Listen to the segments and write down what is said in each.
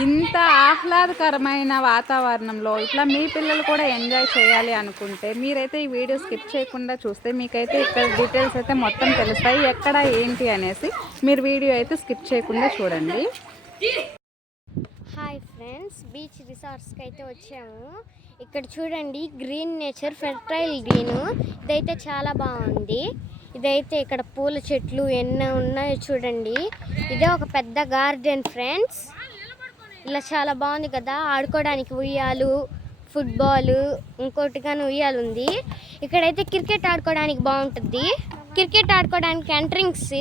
ఇంత ఆహ్లాదకరమైన వాతావరణంలో ఇట్లా మీ పిల్లలు కూడా ఎంజాయ్ చేయాలి అనుకుంటే మీరైతే ఈ వీడియో స్కిప్ చేయకుండా చూస్తే మీకైతే ఇక్కడ డీటెయిల్స్ అయితే మొత్తం తెలుస్తాయి ఎక్కడ ఏంటి అనేసి మీరు వీడియో అయితే స్కిప్ చేయకుండా చూడండి. హాయ్ ఫ్రెండ్స్ బీచ్ రిసార్ట్స్కి అయితే వచ్చాము. ఇక్కడ చూడండి గ్రీన్ నేచర్ ఫెర్టైల్ గ్రీన్. ఇదైతే చాలా బాగుంది. ఇదైతే ఇక్కడ పూల చెట్లు ఎన్నో ఉన్నాయో చూడండి. ఇదే ఒక పెద్ద గార్డెన్ ఫ్రెండ్స్. ఇలా చాలా బాగుంది కదా. ఆడుకోవడానికి ఉయ్యాలు ఫుట్బాల్ ఇంకోటి కానీ ఉయ్యాలు ఉంది. ఇక్కడైతే క్రికెట్ ఆడుకోవడానికి బాగుంటుంది. క్రికెట్ ఆడుకోవడానికి ఎంట్రింగ్స్.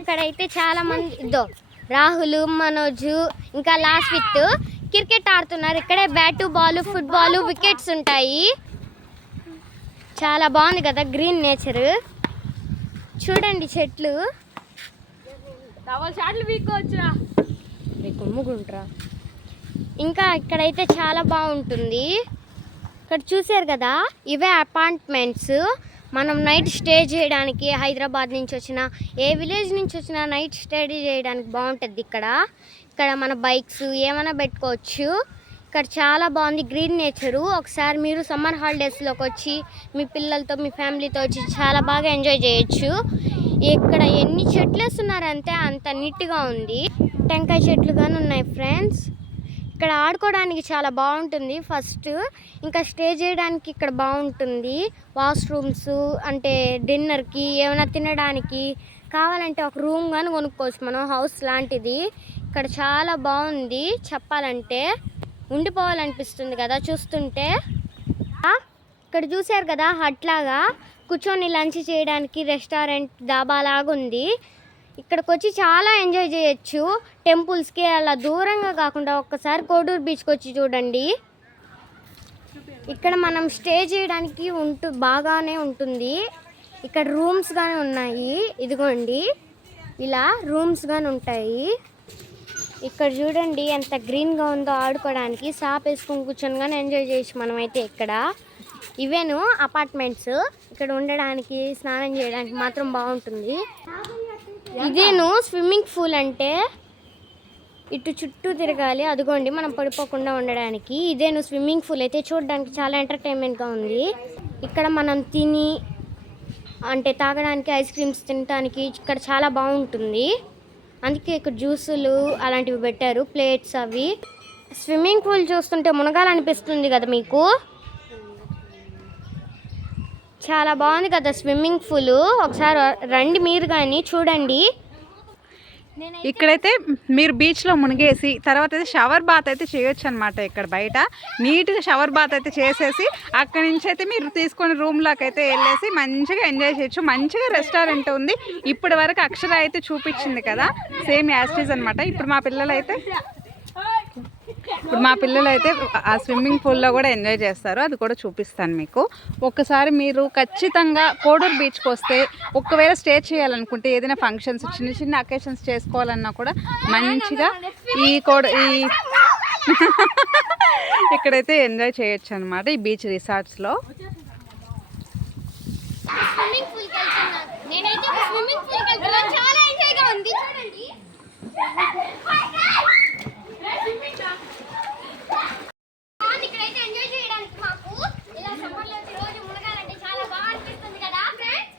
ఇక్కడైతే చాలా మంది ఇద్దో రాహుల్ మనోజ్ ఇంకా లాస్ట్ విత్ క్రికెట్ ఆడుతున్నారు. ఇక్కడే బ్యాట్ బాల్ ఫుట్బాల్ వికెట్స్ ఉంటాయి. చాలా బాగుంది కదా గ్రీన్ నేచర్. చూడండి చెట్లు. మీకు ముగ్గుంట్రా ఇంకా ఇక్కడైతే చాలా బాగుంటుంది. ఇక్కడ చూసారు కదా ఇవే అపార్ట్మెంట్స్ మనం నైట్ స్టే చేయడానికి హైదరాబాద్ నుంచి వచ్చిన ఏ విలేజ్ నుంచి వచ్చినా నైట్ స్టే చేయడానికి బాగుంటుంది ఇక్కడ. ఇక్కడ మన బైక్స్ ఏమైనా పెట్టుకోవచ్చు. ఇక్కడ చాలా బాగుంది గ్రీన్ నేచరు ఒకసారి మీరు సమ్మర్ హాలిడేస్లోకి వచ్చి మీ పిల్లలతో మీ ఫ్యామిలీతో వచ్చి చాలా బాగా ఎంజాయ్ చేయొచ్చు. ఇక్కడ ఎన్ని చెట్లు వేస్తున్నారంటే అంత నీట్గా ఉంది. టెంకాయ చెట్లు కానీ ఉన్నాయి ఫ్రెండ్స్. ఇక్కడ ఆడుకోవడానికి చాలా బాగుంటుంది. ఫస్ట్ ఇంకా స్టే చేయడానికి ఇక్కడ బాగుంటుంది. వాష్రూమ్స్ అంటే డిన్నర్కి ఏమైనా తినడానికి కావాలంటే ఒక రూమ్ కానీ కొనుక్కోవచ్చు. మనం హౌస్ లాంటిది. ఇక్కడ చాలా బాగుంది. చెప్పాలంటే ఉండిపోవాలనిపిస్తుంది కదా చూస్తుంటే. ఆ, ఇక్కడ చూశారు కదా హట్లాగా కూర్చొని లంచ్ చేయడానికి రెస్టారెంట్ డాబా లాగా ఉంది ఇక్కడికి వచ్చి చాలా ఎంజాయ్ చేయొచ్చు. టెంపుల్స్కి అలా దూరంగా కాకుండా ఒక్కసారి కోడూరు బీచ్కి వచ్చి చూడండి. ఇక్కడ మనం స్టే చేయడానికి ఉంటు బాగానే ఉంటుంది. ఇక్కడ రూమ్స్ కానీ ఉన్నాయి. ఇదిగోండి. ఇలా రూమ్స్ కానీ ఉంటాయి. ఇక్కడ చూడండి ఎంత గ్రీన్గా ఉందో ఆడుకోవడానికి సాప్ వేసుకొని కూర్చొని కానీ ఎంజాయ్ చేయొచ్చు మనమైతే ఇక్కడ. ఇవేను అపార్ట్మెంట్స్. ఇక్కడ ఉండడానికి స్నానం చేయడానికి మాత్రం బాగుంటుంది. ఇదేను స్విమ్మింగ్ పూల్ అంటే ఇటు చుట్టూ తిరగాలి అదిగోండి మనం పడిపోకుండా ఉండడానికి. ఇదేను స్విమ్మింగ్ పూల్ అయితే చూడడానికి చాలా ఎంటర్టైన్మెంట్గా ఉంది. ఇక్కడ మనం తిని అంటే తాగడానికి ఐస్ క్రీమ్స్ తినడానికి ఇక్కడ చాలా బాగుంటుంది. అందుకే ఇక్కడ జ్యూసులు అలాంటివి పెట్టారు ప్లేట్స్ అవి. స్విమ్మింగ్ పూల్ చూస్తుంటే మునగాలనిపిస్తుంది కదా మీకు? చాలా బాగుంది కదా స్విమ్మింగ్ పూల్. ఒకసారి రండి మీరు కానీ చూడండి. ఇక్కడైతే మీరు బీచ్లో మునిగేసి తర్వాత అయితే షవర్ బాత్ అయితే చేయొచ్చు అనమాట ఇక్కడ బయట. నీట్గా షవర్ బాత్ అయితే చేసేసి అక్కడి నుంచి అయితే మీరు తీసుకొని రూమ్లోకి అయితే వెళ్ళేసి మంచిగా ఎంజాయ్ చేయొచ్చు. మంచిగా రెస్టారెంట్ ఉంది. ఇప్పటి వరకు అక్షర అయితే చూపించింది కదా సేమ్ యాస్టీజ్ అనమాట ఇప్పుడు మా పిల్లలు అయితే ఇప్పుడు మా పిల్లలు అయితే ఆ స్విమ్మింగ్ పూల్లో కూడా ఎంజాయ్ చేస్తారు. అది కూడా చూపిస్తాను మీకు. ఒక్కసారి మీరు ఖచ్చితంగా కోడూరు బీచ్కి వస్తే ఒకవేళ స్టే చేయాలనుకుంటే ఏదైనా ఫంక్షన్స్ చిన్న చిన్న అకేషన్స్ చేసుకోవాలన్నా కూడా మంచిగా ఈ కోడ ఈ ఇక్కడైతే ఎంజాయ్ చేయొచ్చు అనమాట ఈ బీచ్ రిసార్ట్స్లో. స్విమ్మింగ్ పూల్ నేనైతే స్విమ్మింగ్ పూల్ వెళ్తున్నాను. చాలా ఎంజాయ్గా ఉంది చూడండి బాగుంది ఇక్కడైతే ఎంజాయ్ చేయడానికి మాకు ఇలా సమ్మర్లో వచ్చి రోజు మునగాలంటే చాలా బాగా అనిపిస్తుంది కదా ఫ్రెండ్స్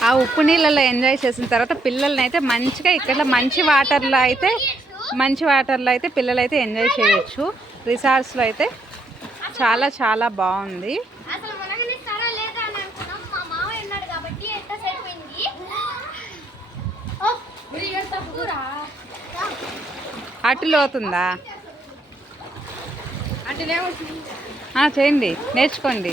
ఆ ఉప్పు నీళ్ళలో ఎంజాయ్ చేసిన తర్వాత పిల్లల్ని అయితే మంచిగా ఇక్కడ మంచి వాటర్లో అయితే మంచి వాటర్లో అయితే పిల్లలు అయితే ఎంజాయ్ చేయొచ్చు. రిసార్ట్స్లో అయితే చాలా చాలా బాగుంది. అసలు మునగనిస్తారా లేదా అని అనుకున్నాం మా మావయ్య ఉన్నాడు కాబట్టి ఎంత సరిపోయింది అటు లోతుందా ఆ, చేయండి నేర్చుకోండి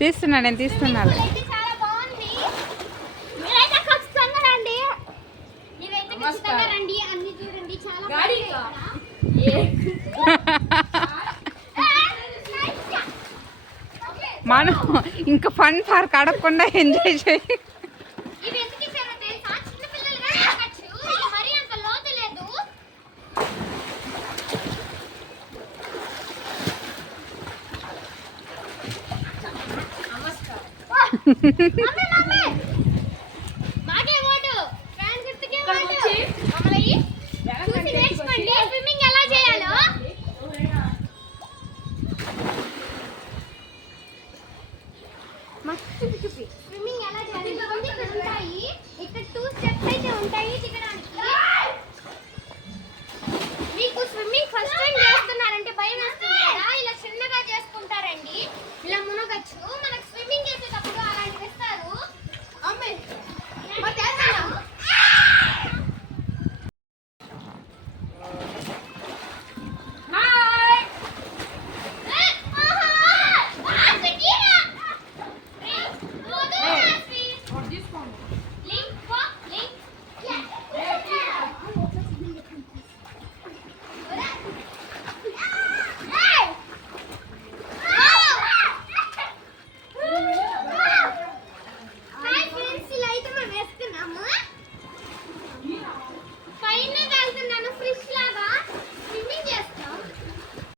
తీస్తున్నా నేను తీస్తున్నాను మనం ఇంకా ఫన్ పార్క్ అడగకుండా ఎంజాయ్ చేయి. ¡Ándale!